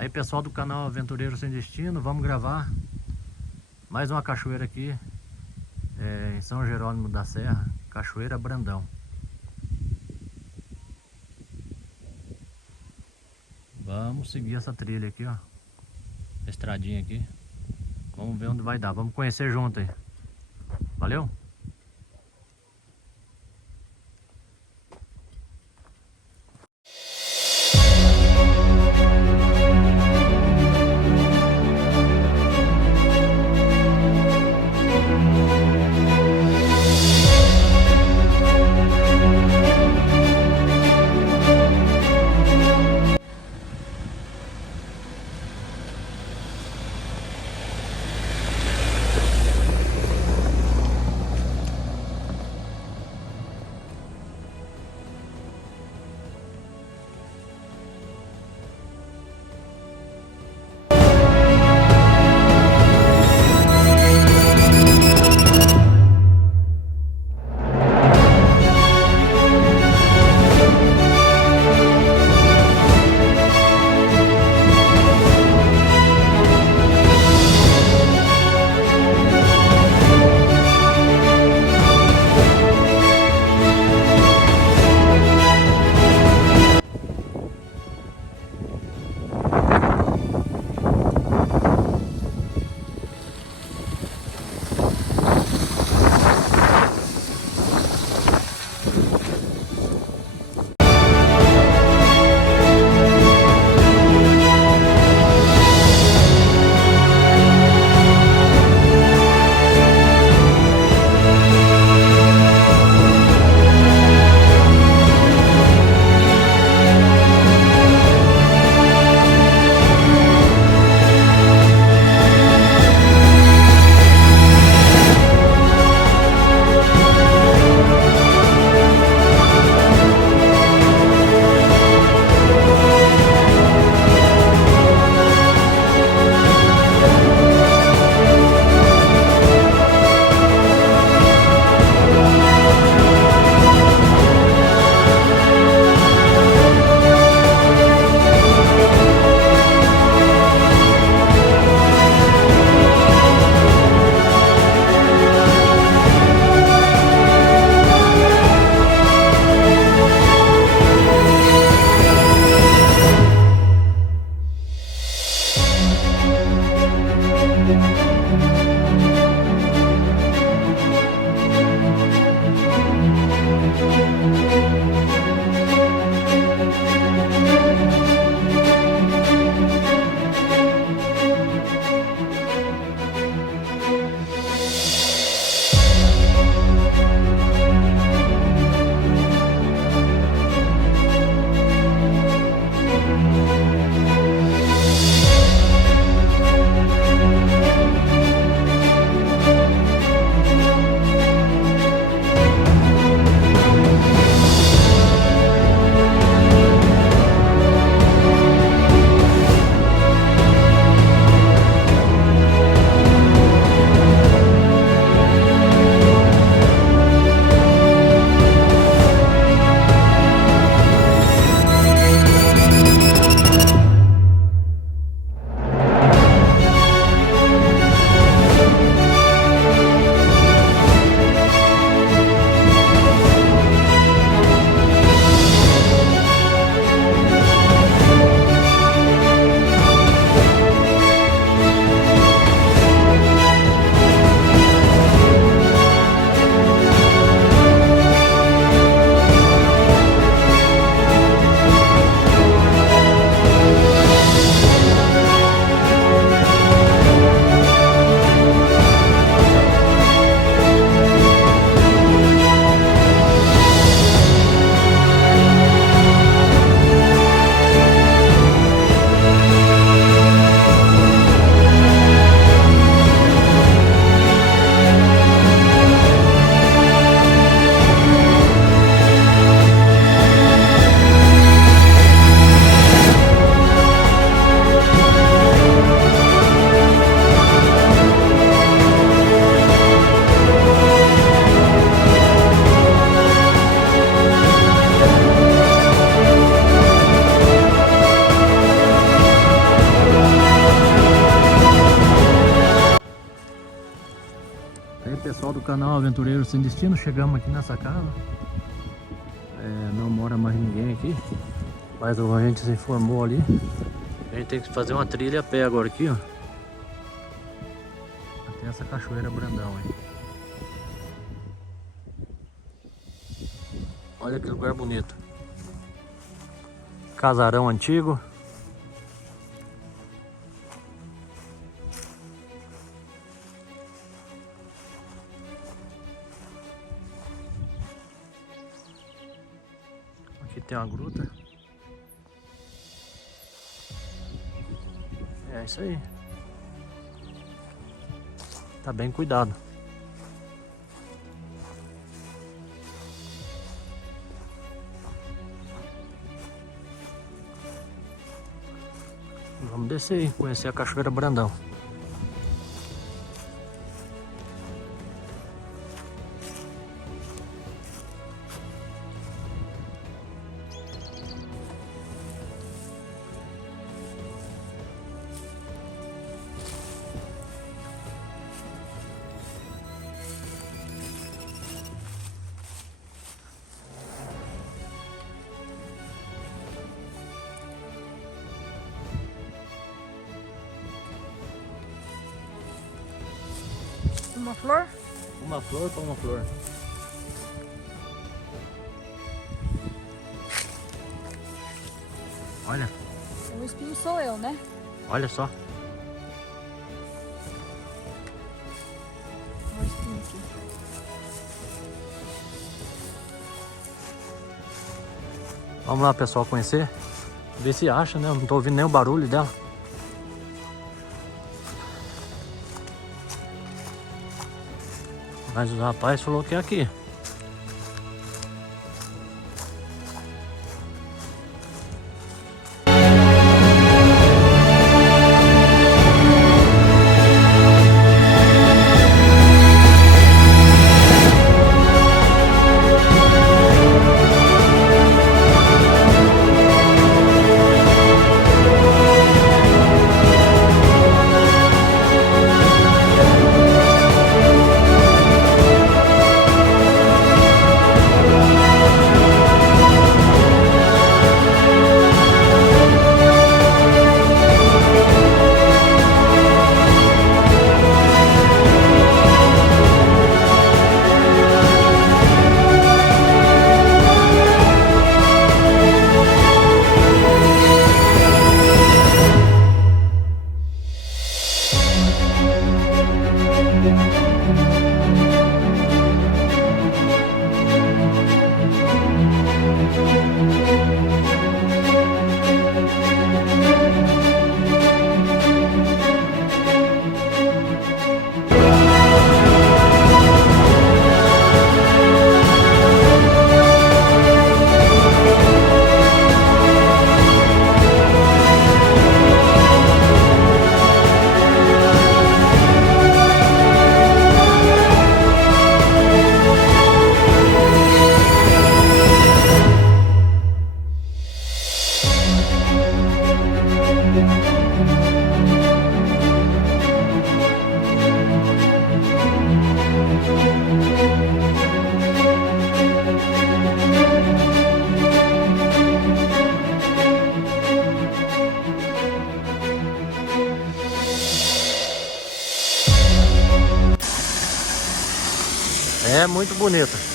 Aí, pessoal do canal Aventureiro Sem Destino, vamos gravar mais uma cachoeira aqui em São Jerônimo da Serra, Cachoeira Brandão. Vamos seguir essa trilha aqui, ó, estradinha aqui. Vamos ver onde vai dar, vamos conhecer junto aí. Valeu? canal Aventureiro Sem Destino. Chegamos aqui nessa casa. Não mora mais ninguém aqui, mas a gente se informou ali. A gente tem que fazer uma trilha a pé agora aqui, ó, até essa cachoeira Brandão aí. Olha que lugar bonito. Casarão antigo. Aqui tem uma gruta. É isso aí. Tá bem cuidado. Vamos descer aí, conhecer a Cachoeira Brandão. Uma flor? Uma flor para uma flor. Olha. O espinho sou eu, né? Olha só. Olha o espinho aqui. Vamos lá, pessoal, conhecer. Ver se acha, né? Eu não tô ouvindo nem o barulho dela. Mas o rapaz falou que é aqui. É muito bonito.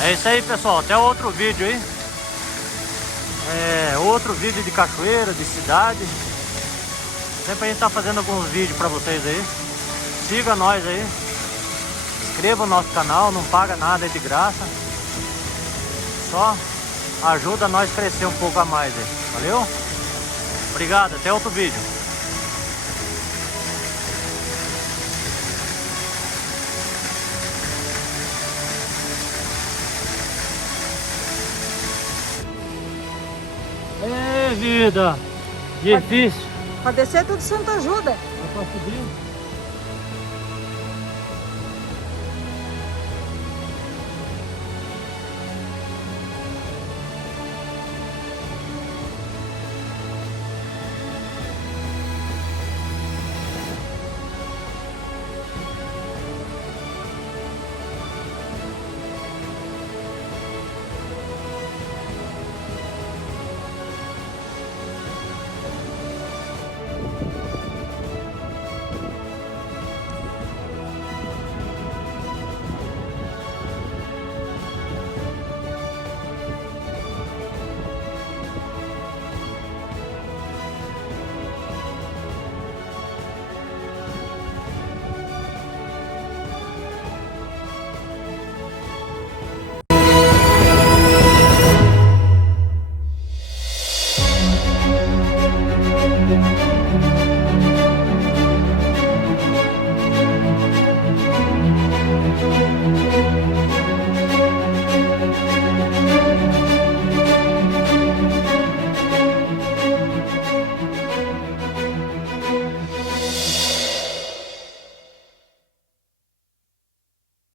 É isso aí, pessoal, até outro vídeo aí. Outro vídeo de cachoeira, de cidade. Sempre a gente tá fazendo alguns vídeos pra vocês aí. Siga nós aí. Inscreva no nosso canal, não paga nada, é de graça. Só ajuda nós a crescer um pouco a mais aí. Valeu? Obrigado, até outro vídeo. Vida! Difícil. Pra descer tudo Santa ajuda. Mas pra subir